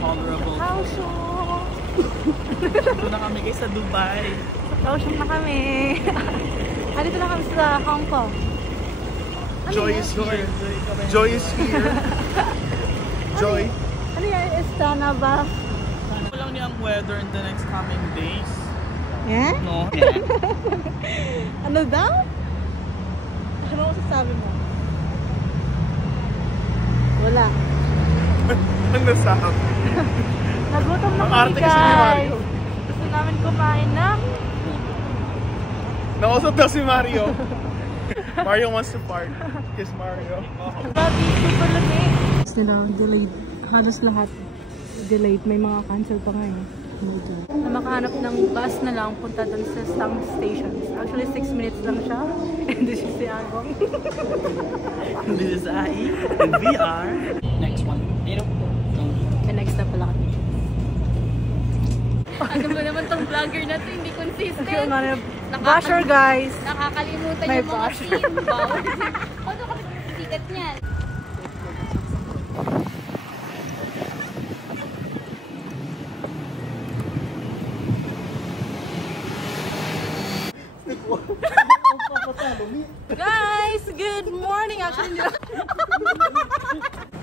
Tolerable. Dito na kami guys sa Dubai. Sa Kaohsiung na kami. Dito na kami sa Hong Kong. Joy is here. Joy is here. Joy. Ano yan? Istana ba? Ano lang niya ang weather in the next coming days? Yeah? No? Yeah. Ano daw? Ano masasabi mo? Wala. Ang nasabi. Nagutom na Ang kami arte kasi ni Mario. guys. Gusto namin kumain ng Nakausap daw si Mario. Mario wants to part. Kiss Mario. Grabe, super lamig. Sila, delayed. Halos lahat delayed. May mga cancel pa ngayon. Na makahanap ng bus na lang punta dun sa Stang Station. Actually, 6 minutes lang siya. And this is si Agong. This is Ai. And we are... Next one. And next na pala kami. Ano ba naman tong vlogger na to? Hindi consistent. Basher guys! Nakakalimutan May yung mga basher. team. Ano kasi ticket niyan? Guys! Good morning! Actually, hindi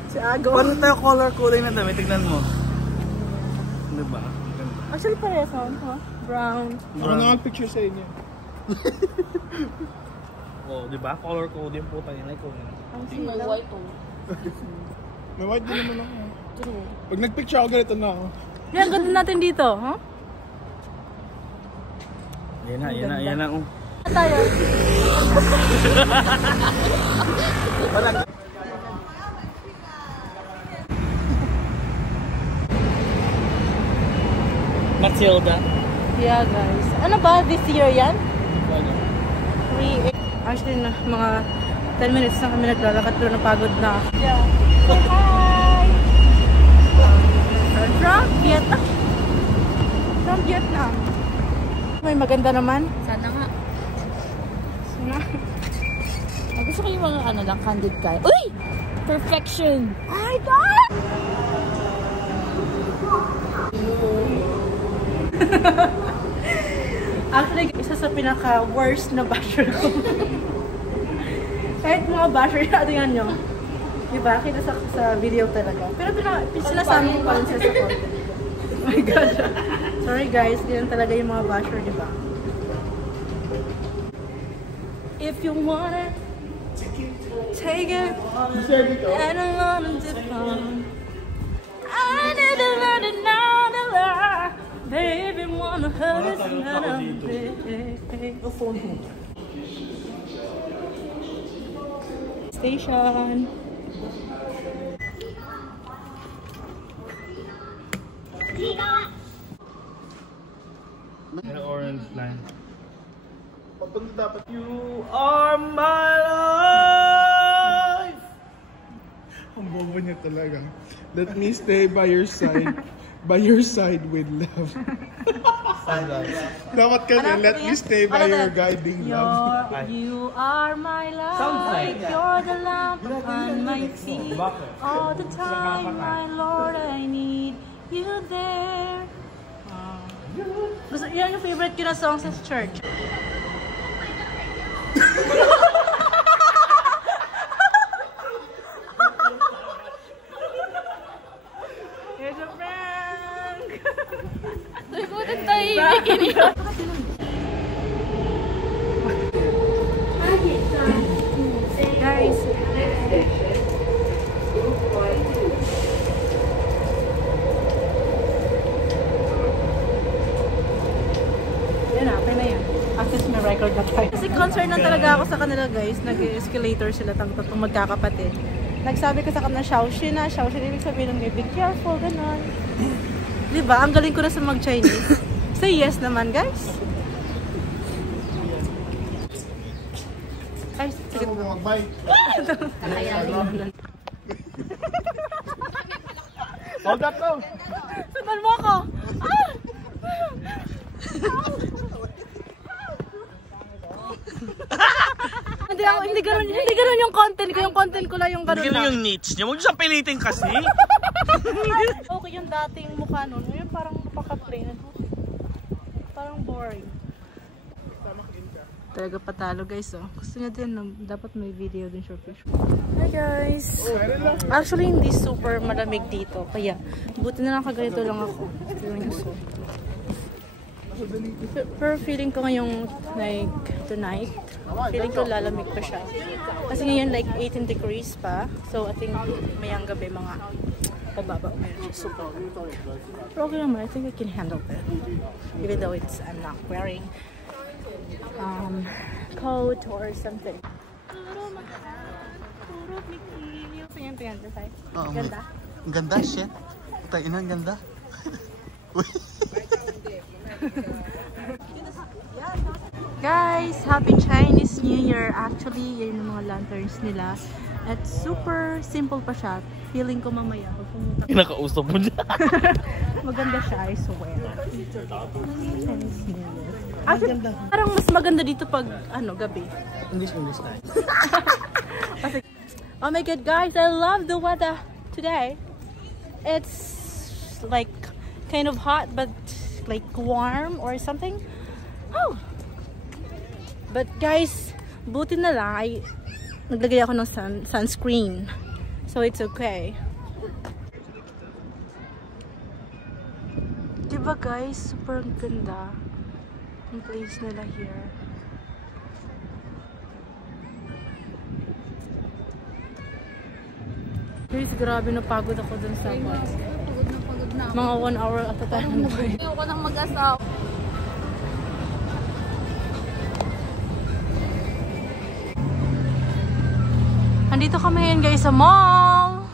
si Agong. Paano tayo color coding na dami? Tignan mo. Diba? Actually, parehas ako. Huh? Brown. Ako na picture sa inyo. Oh, diba? Color coding po tayo na ikaw. Ang May sila. white oh. May white din naman ako. Pag nagpicture ako, ganito na ako. Yan, ganda natin dito, huh? Yan na, yan na, yan na. Oh. Tayo. Matilda. Yeah, guys. Ano ba? This year yan? Ano? Actually, na, mga 10 minutes na kami naglalakad pero napagod na. Yeah. Say hi! From Vietnam. From Vietnam. May maganda naman. Sana nga. Sana. Gusto ko yung mga ano lang, candid guy. Uy! Perfection! My God! Actually, isa sa pinaka-worst na basher ko. Kahit mga basher, tingnan nyo. Diba? Kita sa video talaga. Pero sinasabi ko pa rin sa content. Oh my God. Sorry guys, ganyan talaga yung mga basher, diba? If you want it, take it. I don't want to define. I need to learn another lie. Baby, wanna hurt us another day. Station. May orange line. Papunta dapat. You are my life! Ang bobo niya talaga. Let me stay by your side. By your side with love. Dapat kasi, let me stay by your guiding love. You are my life. Sounds like You're the lamp upon my feet. All the time, my Lord, I need you there. Gusto, yan yung favorite ko na song sa church. Here's a prank! Nagutan tayo yung kiniyo. Guys, yan na, okay na yan. Access may record na tayo. Kasi concerned na talaga ako sa kanila guys. Nag-escalator sila tatong magkakapatid. Nagsabi ko sa kanila, Shaoxin na. Shaoxin, ibig sabihin ng be careful, gano'n. Diba? Ang galing ko na sa mag-Chinese. Say yes naman guys. Ay, sige Ako mo. mag-bye. Hold up to. Sundan mo ako! Ah! hindi ganun yung content ko. Yung content ko lang yung ganun Hindi lang. yung niche niya. Huwag niyo siyang pilitin kasi. Okay yung dating mukha nun. Ngayon parang napaka-plain. Parang boring. Talaga patalo guys, oh. Gusto niya din, dapat may video din short picture. Hi guys! Actually, hindi super malamig dito. Kaya, buti na lang kaganito lang ako. Pero feeling ko ngayong, like, tonight, feeling ko lalamig pa siya. Kasi ngayon, like, 18 degrees pa. So, I think mayang gabi mga pababa. Super. Pero okay naman, I think I can handle it. Even though I'm not wearing coat or something. Ganda. Ang ganda, shit. Tayo na, ang ganda. Guys, happy Chinese New Year. Actually, yun yung mga lanterns nila. At super simple pa siya. Feeling ko mamaya pag pumunta. Kinakausap mo dyan. Maganda siya, I swear. Chinese New Year. Actually, parang mas maganda dito pag gabi. English tayo. Oh my god, guys, I love the weather today. It's like kind of hot but like warm or something. Oh. But guys, buti na lang naglagay ako ng sunscreen. So it's okay. Diba guys, super ganda yung place nila here. Guys, grabe na pagod ako dun sa bus. Pagod na. Mga 1 hour at a time. Ayoko nang mag-asawa. Andito kami ngayon guys sa mall.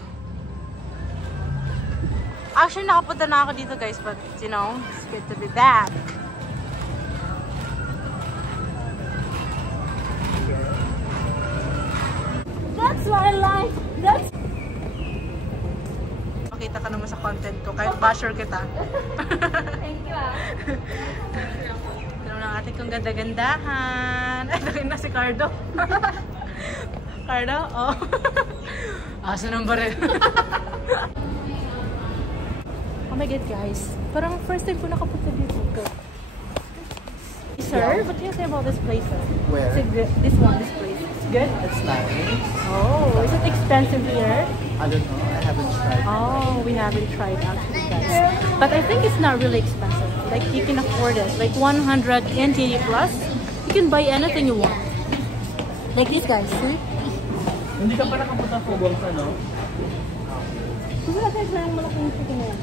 Actually, nakapunta na ako dito guys, but you know, it's good to be back. That's what I like. That's... Makita ka naman sa content ko, kahit basher kita. Thank you ah. Tignan lang natin kung ganda-gandahan. Ay, nakin na si Cardo. Cardo? Oh. Asa nang baril. Oh my god guys. Parang first time ko nakapunta dito. Sir, what do you say about this place, sir? Where? This place. It's good? It's nice. Oh, is it expensive here? I don't know. I haven't tried. Oh, we haven't tried actually guys. But I think it's not really expensive. Like you can afford it. Like 100 NT plus, you can buy anything you want. Like these guys, see? Hindi ka pa nakapunta sa Bongsa, no? Gusto natin na yung malaking chicken na yan.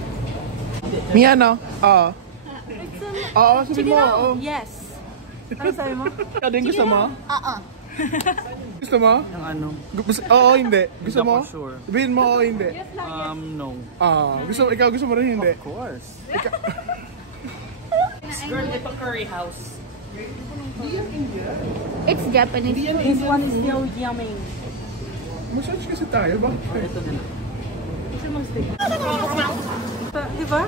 Mia, no? Oo. Oo, sabi Chicken mo, na? oo. Yes. Ano sabi mo? Ikaw din gusto mo? Gusto mo? Yung ano? Oo, hindi. Gusto Hindi mo? ako sure. Sabihin mo, oo, hindi. No. Ikaw gusto mo rin hindi? Of course. Girl, ito curry house. It's Japanese. This one is so yummy. Massage kasi tayo ba? Ito din. Gusto mo steak? Di ba?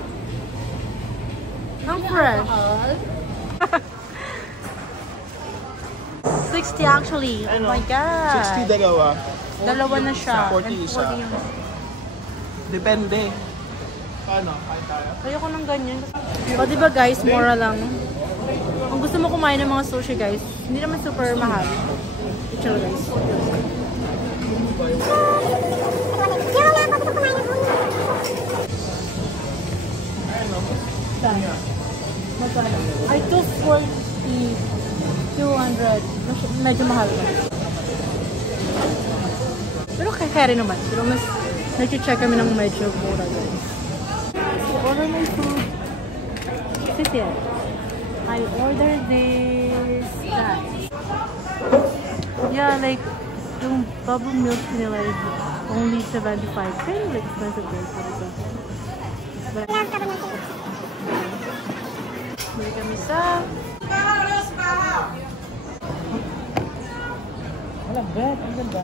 Ang fresh. 60 actually. Oh my god. 60 dalawa. Dalawa na siya. 40 And isa. 40 yung... Depende. Paano? Kain tayo? Ayoko ng ganyan. O diba guys, mura lang. Kung gusto mo kumain ng mga sushi guys, hindi naman super mahal. Chill guys. Ay, 240, 200. Medyo mahal na. Pero kaya naman. Pero mas nag-check kami ng medyo mura guys. Order my food. Sit here. I ordered this guys. Yeah, like yung bubble milk nila is only 75. Kind of expensive guys. But bili kami sa Wala, bet. Ang ganda.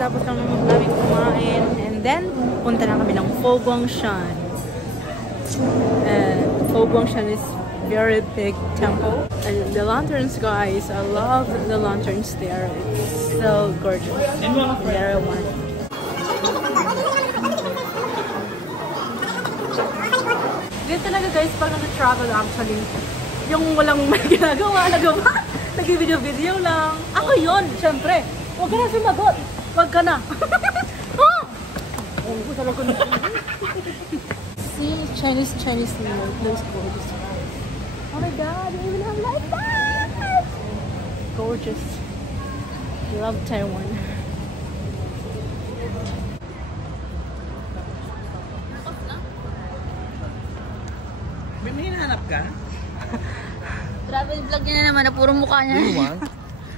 Pagkatapos ng namin kumain, and then, punta na kami ng Fo Guangshan. Fo Guangshan is very big temple. And the lanterns, guys, I love the lanterns there. It's so gorgeous. There I want. Ganyan talaga guys, pag nag-travel actually, yung walang may ginagawa, nag-video-video lang. Ako yun, syempre. Huwag ka na sumagot. Huwag ka na. See, Chinese New Year. Looks gorgeous. Oh my god, we even have like that! Gorgeous. Love Taiwan. May hinahanap ka? Travel vlog niya na naman na puro mukha niya.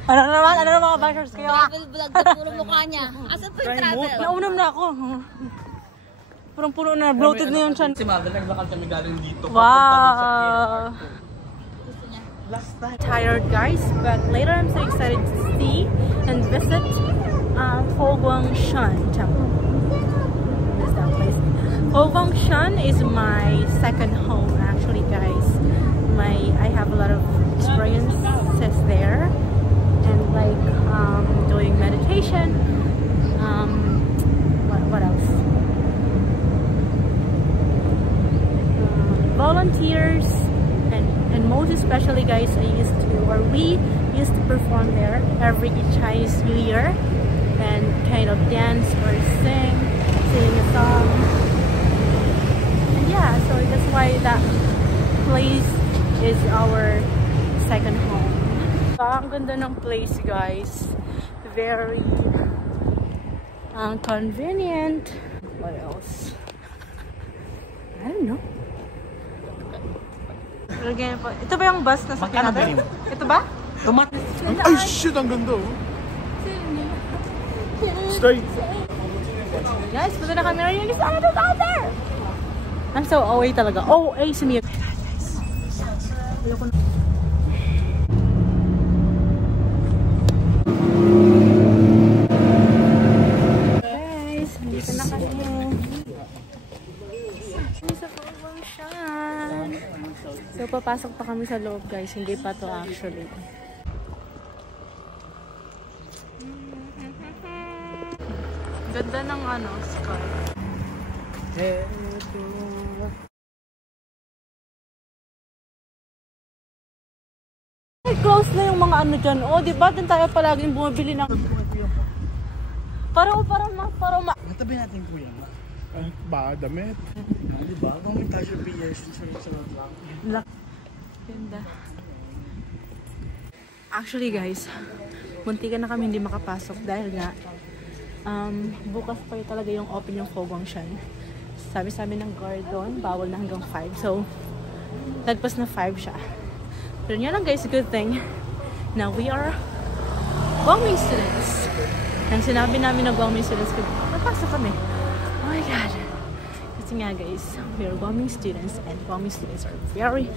Ano naman mga bashers kayo? Travel vlog na puro mukha niya. Asan pa yung travel? Naunom na ako. Purong-puro na, bloated na yung chan. Si Mother, naglakad kami galing dito. Wow! Last time. Tired guys, but later I'm so excited to see and visit Fo Guangshan Temple. That's that place. Fo Guangshan is my second home actually guys. I have a lot of experiences there and like doing meditation. What else? Volunteers and most especially guys, we used to perform there every Chinese New Year and kind of dance or sing a song. And yeah, so that's why that place is our second home. Ang ganda ng place guys, very convenient. What else? I don't know. Ito ba yung bus na sa natin? Ito ba? Ay shit, ang ganda oh. Stay. Guys, punta na kami rin yung sana doon out there. I'm so OA talaga. OA si Mia. Guys, dito na kami. Sa Fo Guangshan. So, papasok pa kami sa loob guys. Hindi pa to actually. Ganda ng sky. Close na yung mga dyan. O, diba? Doon tayo palaging bumibili ng... Parang Natabi natin kuya. Ay, ba, damit. Diba? Kung tayo BS sa lang. Ganda. Actually guys, muntikan na kami hindi makapasok dahil nga bukas pa yun talaga yung open yung Fo Guangshan. Sabi sa amin ng guard doon, bawal na hanggang 5. So, lagpas na 5 siya. Pero yun lang guys, good thing na we are Guangming students. Nang sinabi namin na Guangming students, napasok kami. Oh my god. Kasi nga guys, we are Guangming students and Guangming students are very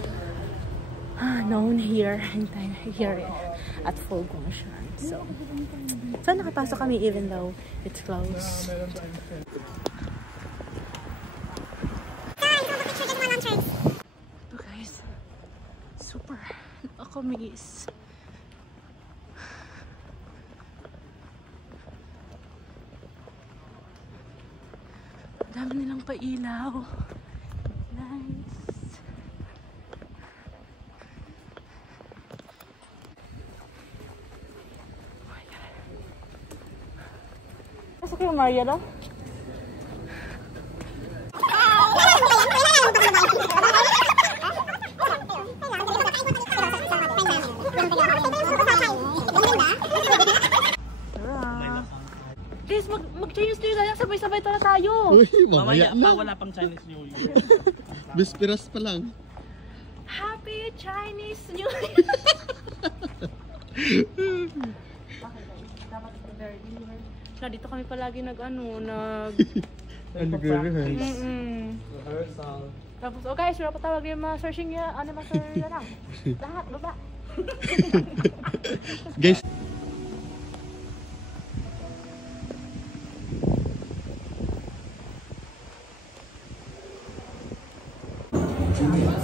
known here at Fo Guangshan. So nakapasok kami even though it's closed. Ito guys, super nakamigis. Dami nilang pailaw. Nice. Pasok yung Maria daw? Guys, mag-Chinese New Year, sabay-sabay tayo. Uy, Mamaya mamaya pa, na. wala pang Chinese New Year. Bispiras pa lang. Happy Chinese New Year! Na dito kami palagi Rehearse. Rehearsal. Tapos, oh guys, wala pa tawag yung mga searching niya, animator na lang. Lahat, baba. Guys.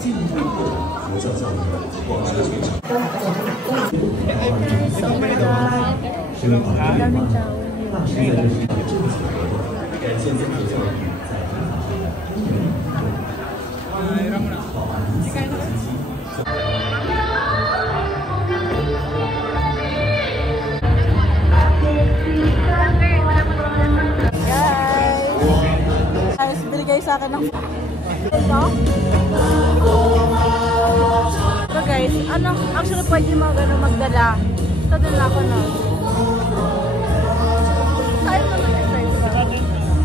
Guys, binigay sa akin ng ito. So guys, actually pwede mga gano'n magdala. Ito din ako na.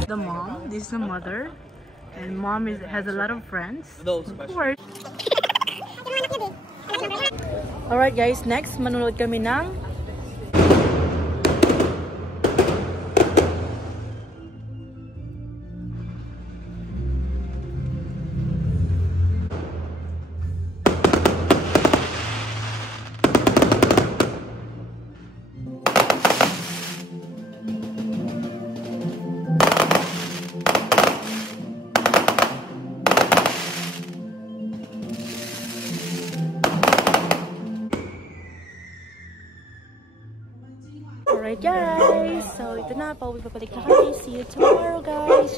The mom, this is the mother. And mom has a lot of friends. Of course. Alright guys, next manunod kami ng Alright guys, so ito na, pauwi papalik na kami. See you tomorrow guys.